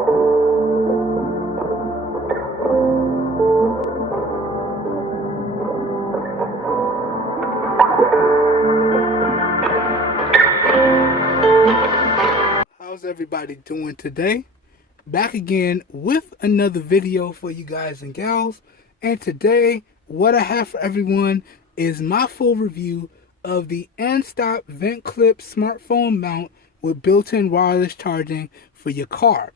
How's everybody doing today? Back again with another video for you guys and gals. And today, what I have for everyone is my full review of the AnsTOP vent clip smartphone mount with built-in wireless charging for your car.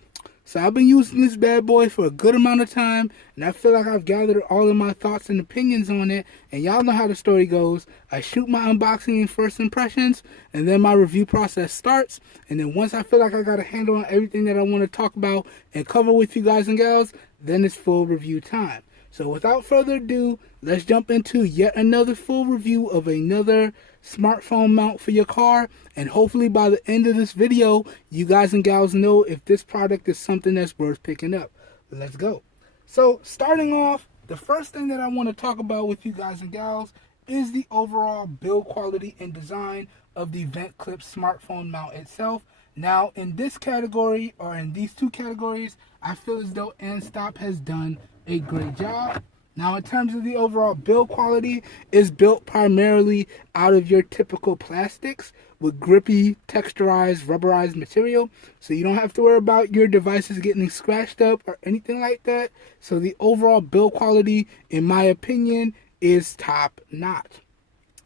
So I've been using this bad boy for a good amount of time, and I feel like I've gathered all of my thoughts and opinions on it. And y'all know how the story goes. I shoot my unboxing and first impressions, and then my review process starts. And then once I feel like I got a handle on everything that I want to talk about and cover with you guys and gals, then it's full review time. So without further ado, let's jump into yet another full review of another smartphone mount for your car. And hopefully by the end of this video, you guys and gals know if this product is something that's worth picking up. Let's go. So starting off, the first thing that I want to talk about with you guys and gals is the overall build quality and design of the vent clip smartphone mount itself. Now in this category, or in these two categories, I feel as though AnsTOP has done a great job. Now in terms of the overall build quality, it's built primarily out of your typical plastics with grippy, texturized, rubberized material. So you don't have to worry about your devices getting scratched up or anything like that. So the overall build quality, in my opinion, is top notch.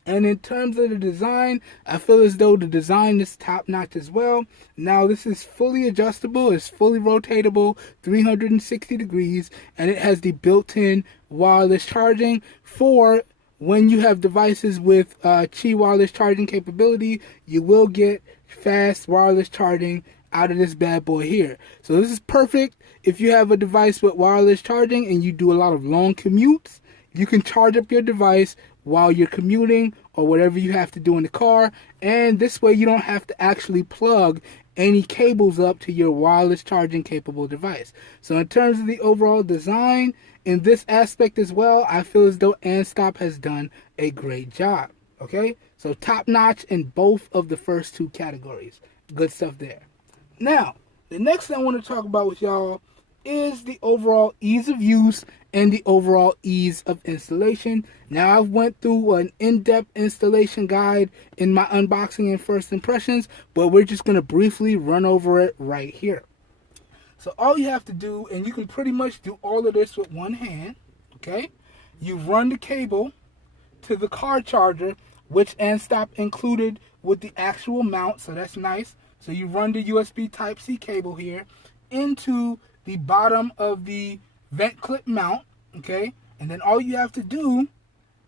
And in terms of the design, I feel as though the design is top notch as well. Now this is fully adjustable, it's fully rotatable, 360 degrees, and it has the built-in wireless charging for when you have devices with Qi wireless charging capability. You will get fast wireless charging out of this bad boy here. So this is perfect if you have a device with wireless charging and you do a lot of long commutes. You can charge up your device while you're commuting or whatever you have to do in the car, and this way you don't have to actually plug any cables up to your wireless charging capable device. So in terms of the overall design in this aspect as well, I feel as though AnsTOP has done a great job. Okay, so top notch in both of the first two categories. Good stuff there. Now the next thing I want to talk about with y'all is the overall ease of use and the overall ease of installation. Now I've went through an in-depth installation guide in my unboxing and first impressions, but we're just going to briefly run over it right here. So all you have to do, and you can pretty much do all of this with one hand, okay? You run the cable to the car charger, which AnsTOP included with the actual mount, so that's nice. So you run the USB Type-C cable here into the bottom of the vent clip mount, okay? And then all you have to do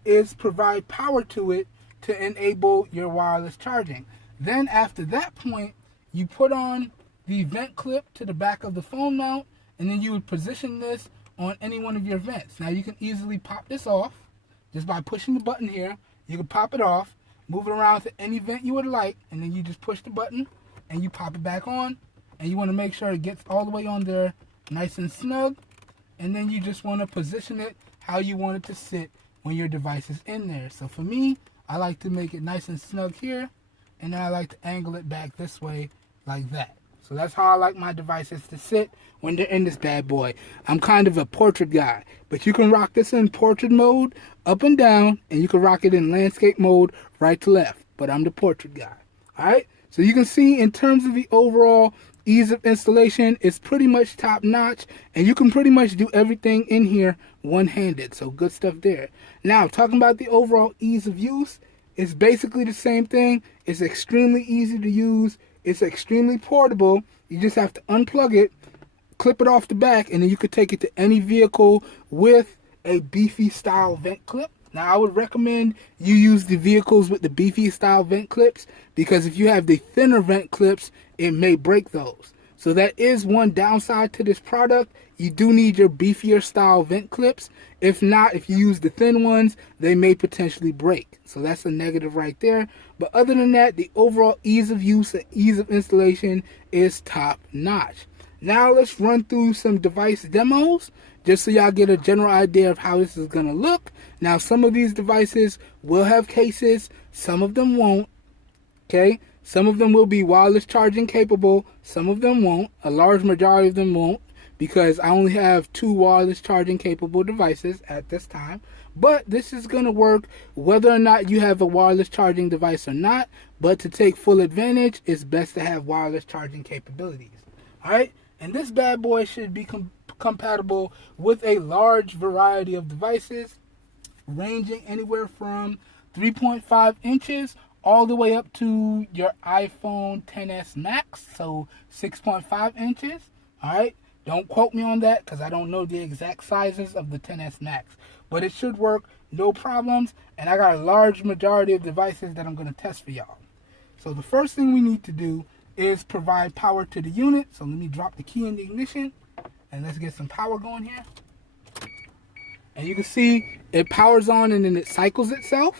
is provide power to it to enable your wireless charging. Then after that point, you put on the vent clip to the back of the phone mount, and then you would position this on any one of your vents. Now you can easily pop this off just by pushing the button here. You can pop it off, move it around to any vent you would like, and then you just push the button and you pop it back on. And you want to make sure it gets all the way on there nice and snug, and then you just want to position it how you want it to sit when your device is in there. So for me, I like to make it nice and snug here, and then I like to angle it back this way like that. So that's how I like my devices to sit when they're in this bad boy. I'm kind of a portrait guy, but you can rock this in portrait mode up and down, and you can rock it in landscape mode right to left, but I'm the portrait guy. Alright, so you can see in terms of the overall ease of installation, it's pretty much top notch, and you can pretty much do everything in here one-handed. So good stuff there. Now talking about the overall ease of use, it's basically the same thing. It's extremely easy to use. It's extremely portable. You just have to unplug it, clip it off the back, and then you could take it to any vehicle with a beefy style vent clip. Now I would recommend you use the vehicles with the beefy style vent clips, because if you have the thinner vent clips, it may break those. So that is one downside to this product. You do need your beefier style vent clips. If not, if you use the thin ones, they may potentially break. So that's a negative right there. But other than that, the overall ease of use and ease of installation is top notch. Now let's run through some device demos, just so y'all get a general idea of how this is going to look. Now some of these devices will have cases, some of them won't. Okay, Some of them will be wireless charging capable, some of them won't. A large majority of them won't, because I only have 2 wireless charging capable devices at this time. But this is going to work whether or not you have a wireless charging device or not. But to take full advantage, it's best to have wireless charging capabilities. Alright, and this bad boy should be compatible with a large variety of devices, ranging anywhere from 3.5 inches all the way up to your iPhone XS Max, so 6.5 inches. Alright, don't quote me on that because I don't know the exact sizes of the XS Max, but it should work no problems, and I got a large majority of devices that I'm going to test for y'all. So the first thing we need to do is provide power to the unit. So let me drop the key in the ignition and let's get some power going here. And you can see it powers on and then it cycles itself,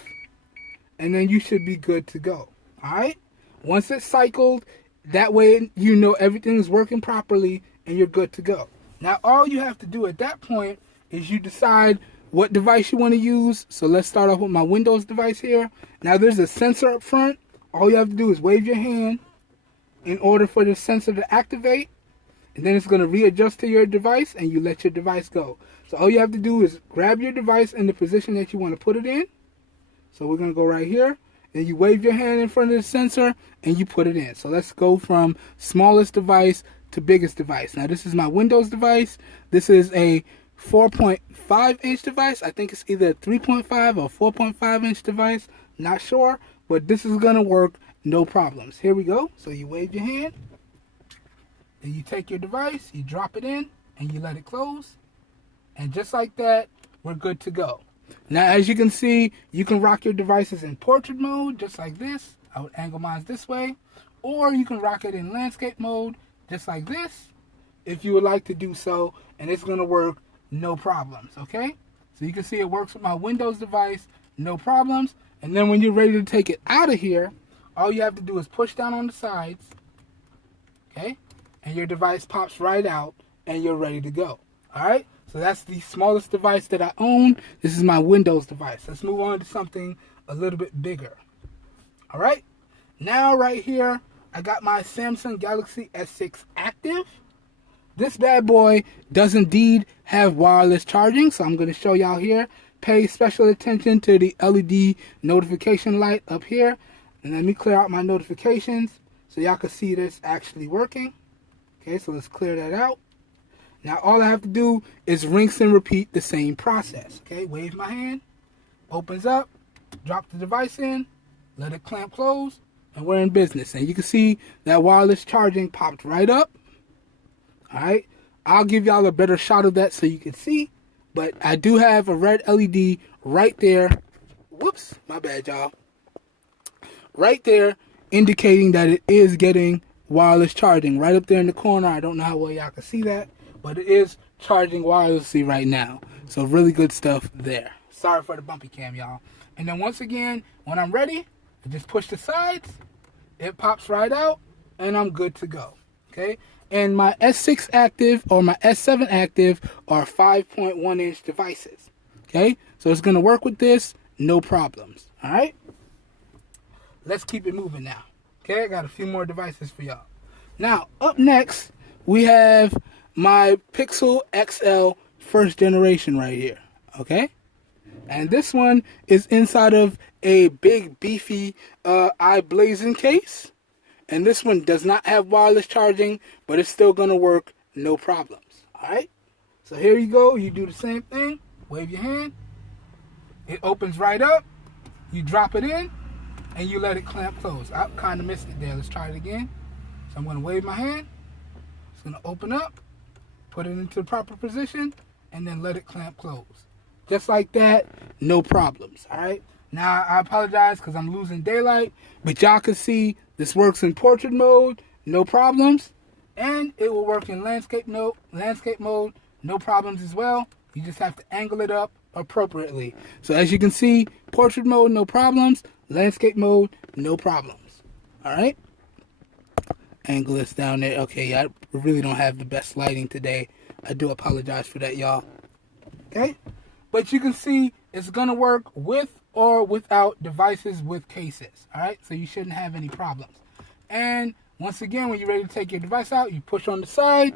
and then you should be good to go. Alright, once it's cycled, that way you know everything's working properly and you're good to go. Now all you have to do at that point is you decide what device you want to use. So let's start off with my Windows device here. Now there's a sensor up front. All you have to do is wave your hand in order for the sensor to activate, and then it's going to readjust to your device and you let your device go. So all you have to do is grab your device in the position that you want to put it in. So we're going to go right here, and you wave your hand in front of the sensor and you put it in. So let's go from smallest device to biggest device. Now this is my Windows device. This is a 4.5 inch device. I think it's either a 3.5 or 4.5 inch device, not sure, but this is gonna work no problems. Here we go. So you wave your hand, then you take your device, you drop it in, and you let it close, and just like that, we're good to go. Now as you can see, you can rock your devices in portrait mode just like this. I would angle mine this way, or you can rock it in landscape mode just like this if you would like to do so, and it's gonna work no problems. Okay, so you can see it works with my Windows device, no problems. And then when you're ready to take it out of here, all you have to do is push down on the sides, okay, and your device pops right out and you're ready to go. Alright, so that's the smallest device that I own. This is my Windows device. Let's move on to something a little bit bigger. Alright, now right here I got my Samsung Galaxy S6 Active. This bad boy does indeed have wireless charging, so I'm going to show y'all here. Pay special attention to the LED notification light up here. And let me clear out my notifications so y'all can see this actually working. Okay, so let's clear that out. Now all I have to do is rinse and repeat the same process. Okay, wave my hand, opens up, drop the device in, let it clamp close, and we're in business. And you can see that wireless charging popped right up. Alright, I'll give y'all a better shot of that so you can see. But I do have a red LED right there. Whoops, my bad, y'all. Right there, indicating that it is getting wireless charging. Right up there in the corner. I don't know how well y'all can see that, but it is charging wirelessly right now. So really good stuff there. Sorry for the bumpy cam, y'all. And then once again, when I'm ready, I just push the sides. It pops right out, and I'm good to go. Okay. And my S6 Active or my S7 Active are 5.1 inch devices. Okay, so it's going to work with this, no problems. All right, let's keep it moving now. Okay, I got a few more devices for y'all. Now, up next, we have my Pixel XL first generation right here. Okay, and this one is inside of a big, beefy eye blazing case. And this one does not have wireless charging, but it's still going to work no problems. Alright? So here you go. You do the same thing. Wave your hand. It opens right up. You drop it in, and you let it clamp close. I kind of missed it there. Let's try it again. So I'm going to wave my hand. It's going to open up, put it into the proper position, and then let it clamp close. Just like that, no problems. Alright? Now, I apologize because I'm losing daylight, but y'all can see this works in portrait mode, no problems, and it will work in landscape mode, no problems as well. You just have to angle it up appropriately. So as you can see, portrait mode, no problems, landscape mode, no problems. All right? Angle this down there. Okay, I really don't have the best lighting today. I do apologize for that, y'all. Okay? But you can see it's going to work with or without devices with cases. Alright, so you shouldn't have any problems. And once again, when you're ready to take your device out, you push on the side,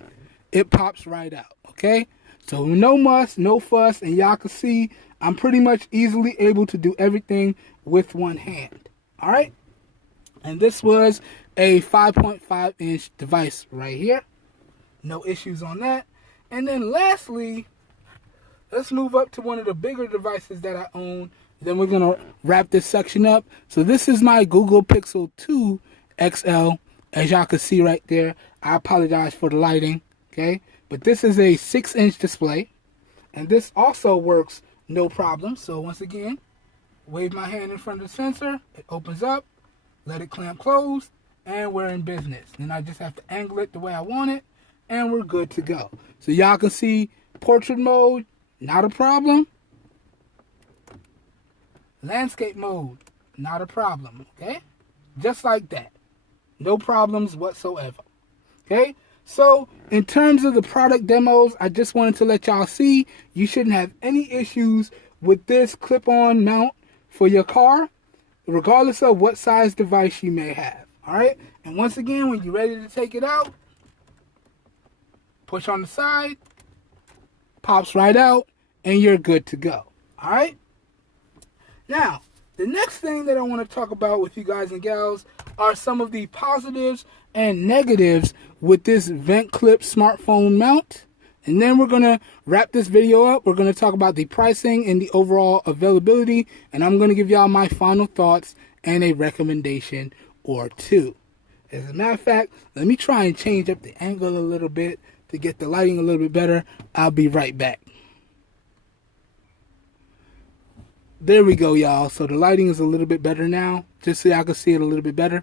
it pops right out, okay? So no muss, no fuss, and y'all can see I'm pretty much easily able to do everything with one hand, all right? And this was a 5.5 inch device right here. No issues on that. And then lastly, let's move up to one of the bigger devices that I own. Then we're going to wrap this section up. So this is my Google Pixel 2 XL. As y'all can see right there, I apologize for the lighting, okay? But this is a 6-inch display. And this also works no problem. So once again, wave my hand in front of the sensor. It opens up. Let it clamp closed. And we're in business. Then I just have to angle it the way I want it. And we're good to go. So y'all can see portrait mode, not a problem. Landscape mode, not a problem, okay? Just like that. No problems whatsoever, okay? So, in terms of the product demos, I just wanted to let y'all see you shouldn't have any issues with this clip-on mount for your car, regardless of what size device you may have, all right? And once again, when you're ready to take it out, push on the side, pops right out, and you're good to go, all right? Now, the next thing that I want to talk about with you guys and gals are some of the positives and negatives with this vent clip smartphone mount. And then we're going to wrap this video up. We're going to talk about the pricing and the overall availability. And I'm going to give y'all my final thoughts and a recommendation or two. As a matter of fact, let me try and change up the angle a little bit to get the lighting a little bit better. I'll be right back. There we go, y'all. So the lighting is a little bit better now, just so y'all can see it a little bit better.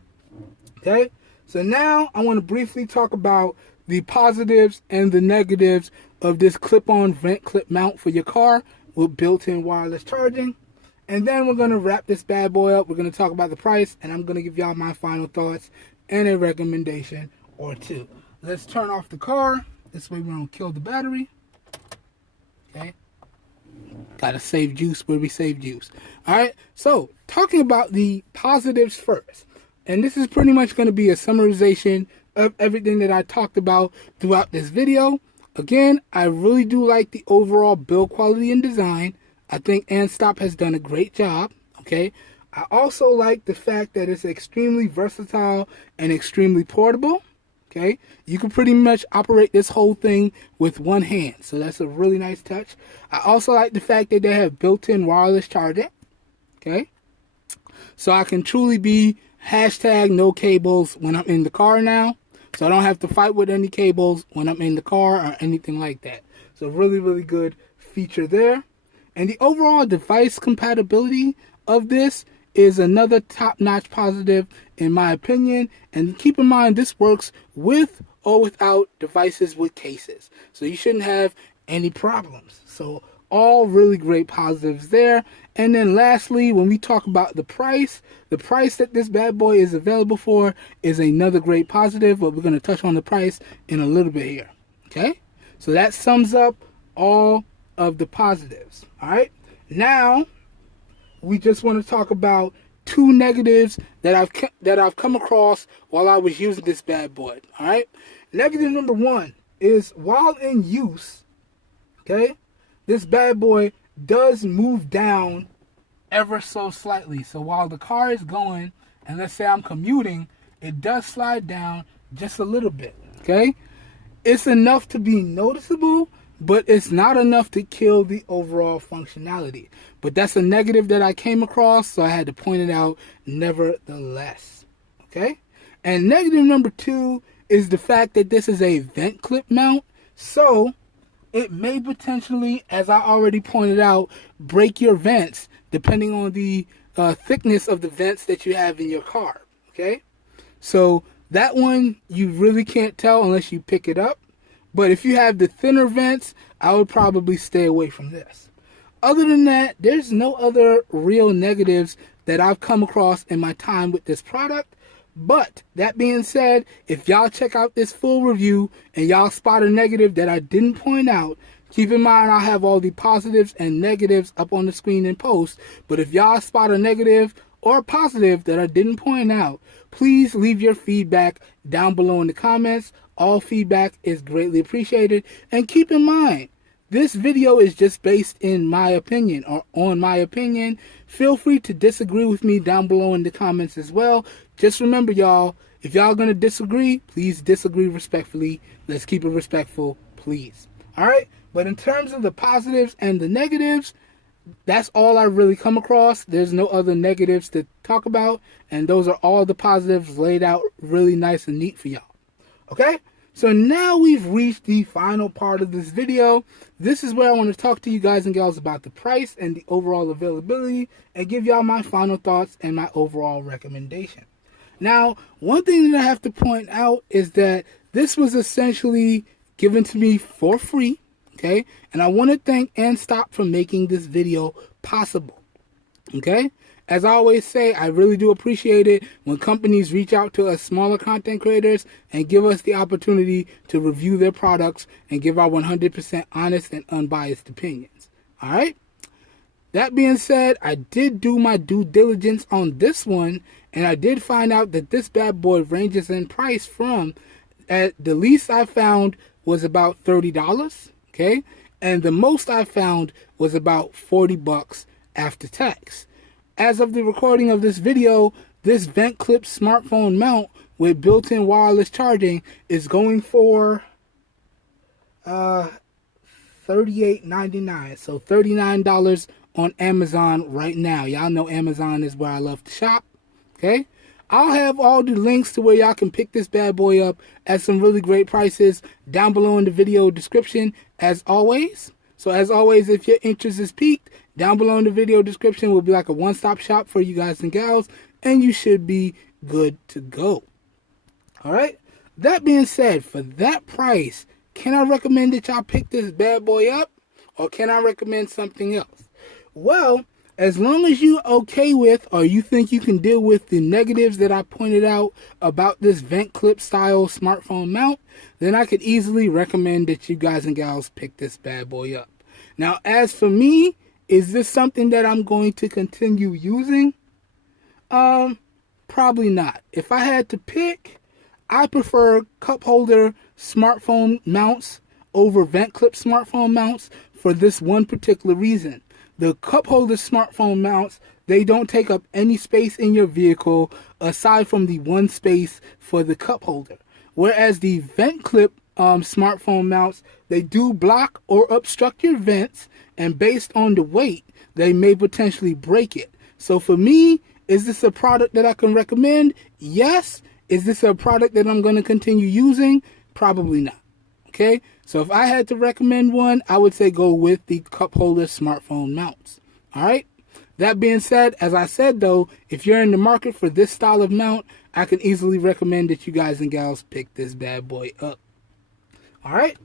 Okay, so now I want to briefly talk about the positives and the negatives of this clip-on vent clip mount for your car with built-in wireless charging. And then we're going to wrap this bad boy up. We're going to talk about the price, and I'm going to give y'all my final thoughts and a recommendation or two. Let's turn off the car. This way we don't kill the battery. Okay. Gotta save juice where we save juice. Alright, so talking about the positives first. And this is pretty much going to be a summarization of everything that I talked about throughout this video. Again, I really do like the overall build quality and design. I think AnsTOP has done a great job. Okay, I also like the fact that it's extremely versatile and extremely portable. Okay, you can pretty much operate this whole thing with one hand, so that's a really nice touch. I also like the fact that they have built-in wireless charging. Okay, so I can truly be hashtag no cables when I'm in the car now, so I don't have to fight with any cables when I'm in the car or anything like that. So really, really good feature there. And the overall device compatibility of this is another top-notch positive in my opinion. And keep in mind, this works with or without devices with cases, so you shouldn't have any problems. So all really great positives there. And then lastly, when we talk about the price that this bad boy is available for is another great positive, but we're going to touch on the price in a little bit here. Okay, so that sums up all of the positives. All right, now we just want to talk about two negatives that I've come across while I was using this bad boy. All right, negative number one is while in use, okay, this bad boy does move down ever so slightly. So while the car is going, and let's say I'm commuting, it does slide down just a little bit. Okay, it's enough to be noticeable, but it's not enough to kill the overall functionality. But that's a negative that I came across, so I had to point it out nevertheless. Okay? And negative number two is the fact that this is a vent clip mount, so it may potentially, as I already pointed out, break your vents depending on the thickness of the vents that you have in your car. Okay? So that one you really can't tell unless you pick it up. But if you have the thinner vents, I would probably stay away from this. Other than that, there's no other real negatives that I've come across in my time with this product. But that being said, if y'all check out this full review and y'all spot a negative that I didn't point out, keep in mind I'll have all the positives and negatives up on the screen in post. But if y'all spot a negative or a positive that I didn't point out, please leave your feedback down below in the comments. All feedback is greatly appreciated. And keep in mind, this video is just based in my opinion or on my opinion. Feel free to disagree with me down below in the comments as well. Just remember, y'all, if y'all gonna disagree, please disagree respectfully. Let's keep it respectful, please. All right? But in terms of the positives and the negatives, that's all I really come across. There's no other negatives to talk about, and those are all the positives laid out really nice and neat for y'all. Okay? So now we've reached the final part of this video. This is where I want to talk to you guys and gals about the price and the overall availability and give y'all my final thoughts and my overall recommendation. Now, one thing that I have to point out is that this was essentially given to me for free. Okay, and I want to thank AnsTOP for making this video possible. Okay, as I always say, I really do appreciate it when companies reach out to us smaller content creators and give us the opportunity to review their products and give our 100% honest and unbiased opinions. All right, that being said, I did do my due diligence on this one, and I did find out that this bad boy ranges in price from, at the least I found was about $30. Okay, and the most I found was about $40 after tax. As of the recording of this video, this vent clip smartphone mount with built-in wireless charging is going for $38.99. So $39 on Amazon right now. Y'all know Amazon is where I love to shop. Okay, I'll have all the links to where y'all can pick this bad boy up at some really great prices down below in the video description as always. So as always, if your interest is piqued, down below in the video description will be like a one-stop shop for you guys and gals, and you should be good to go. All right. That being said, for that price, can I recommend that y'all pick this bad boy up, or can I recommend something else? Well, as long as you're okay with, or you think you can deal with the negatives that I pointed out about this vent clip style smartphone mount, then I could easily recommend that you guys and gals pick this bad boy up. Now, as for me, is this something that I'm going to continue using? Probably not. If I had to pick, I prefer cup holder smartphone mounts over vent clip smartphone mounts for this one particular reason. The cup holder smartphone mounts, they don't take up any space in your vehicle aside from the one space for the cup holder. Whereas the vent clip smartphone mounts, they do block or obstruct your vents, and based on the weight, they may potentially break it. So for me, is this a product that I can recommend? Yes. Is this a product that I'm going to continue using? Probably not. Okay, so if I had to recommend one, I would say go with the cup holder smartphone mounts. All right. That being said, as I said though, if you're in the market for this style of mount, I can easily recommend that you guys and gals pick this bad boy up. All right.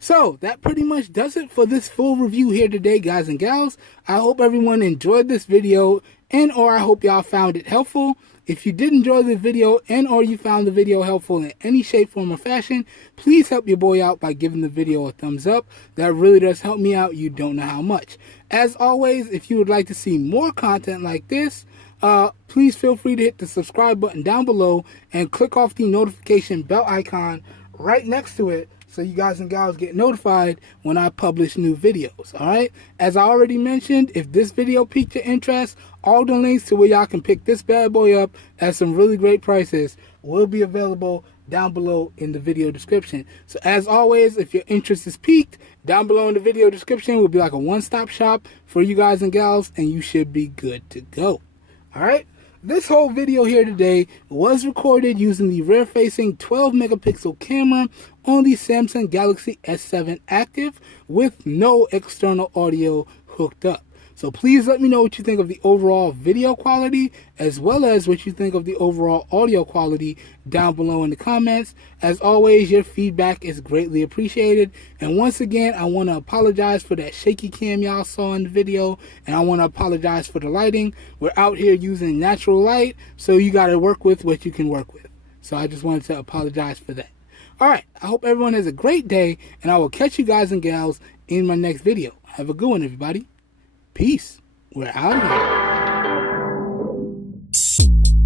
So that pretty much does it for this full review here today, guys and gals. I hope everyone enjoyed this video, and or I hope y'all found it helpful. If you did enjoy the video and or you found the video helpful in any shape, form, or fashion, please help your boy out by giving the video a thumbs up. That really does help me out. You don't know how much. As always, if you would like to see more content like this, please feel free to hit the subscribe button down below and click off the notification bell icon right next to it, so you guys and gals get notified when I publish new videos. All right, as I already mentioned, if this video piqued your interest, all the links to where y'all can pick this bad boy up at some really great prices will be available down below in the video description. So as always, if your interest is piqued, down below in the video description will be like a one-stop shop for you guys and gals, and you should be good to go. All right. This whole video here today was recorded using the rear-facing 12-megapixel camera on the Samsung Galaxy S7 Active with no external audio hooked up. So please let me know what you think of the overall video quality as well as what you think of the overall audio quality down below in the comments. As always, your feedback is greatly appreciated. And once again, I want to apologize for that shaky cam y'all saw in the video, and I want to apologize for the lighting. We're out here using natural light, so you got to work with what you can work with. So I just wanted to apologize for that. All right, I hope everyone has a great day, and I will catch you guys and gals in my next video. Have a good one, everybody. Peace. We're out of here.